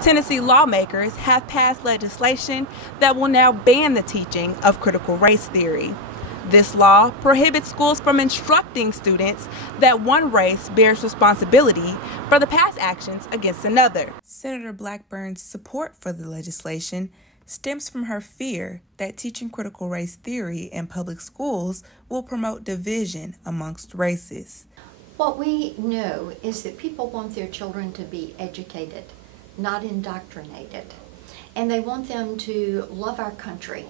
Tennessee lawmakers have passed legislation that will now ban the teaching of critical race theory. This law prohibits schools from instructing students that one race bears responsibility for the past actions against another. Senator Blackburn's support for the legislation stems from her fear that teaching critical race theory in public schools will promote division amongst races. What we know is that people want their children to be educated, not indoctrinated, and they want them to love our country.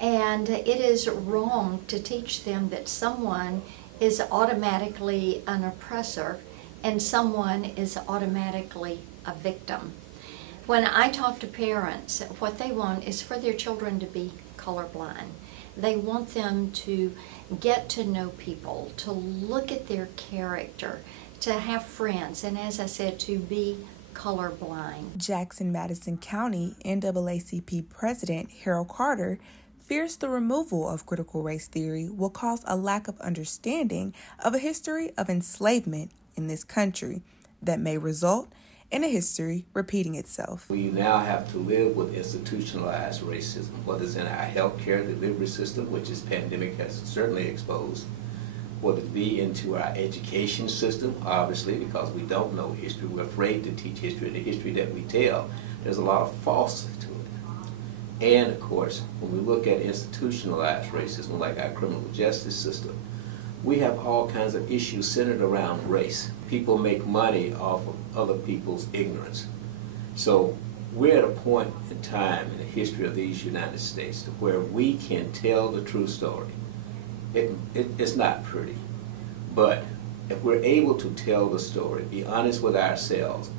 And it is wrong to teach them that someone is automatically an oppressor and someone is automatically a victim. When I talk to parents, what they want is for their children to be colorblind. They want them to get to know people, to look at their character, to have friends, and as I said, to be colorblind. Jackson-Madison County NAACP President Harrel fears the removal of critical race theory will cause a lack of understanding of a history of enslavement in this country that may result in a history repeating itself. We now have to live with institutionalized racism, whether it's in our healthcare delivery system, which this pandemic has certainly exposed, whether it be into our education system, obviously, because we don't know history. We're afraid to teach history. The history that we tell, there's a lot of falsity to it. And, of course, when we look at institutionalized racism, like our criminal justice system, we have all kinds of issues centered around race. People make money off of other people's ignorance. So we're at a point in time in the history of these United States where we can tell the true story. It's not pretty, but if we're able to tell the story, be honest with ourselves,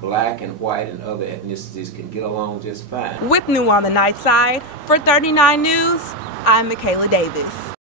black and white and other ethnicities can get along just fine. With New on the Night Side, for 39 News, I'm Makayla Davis.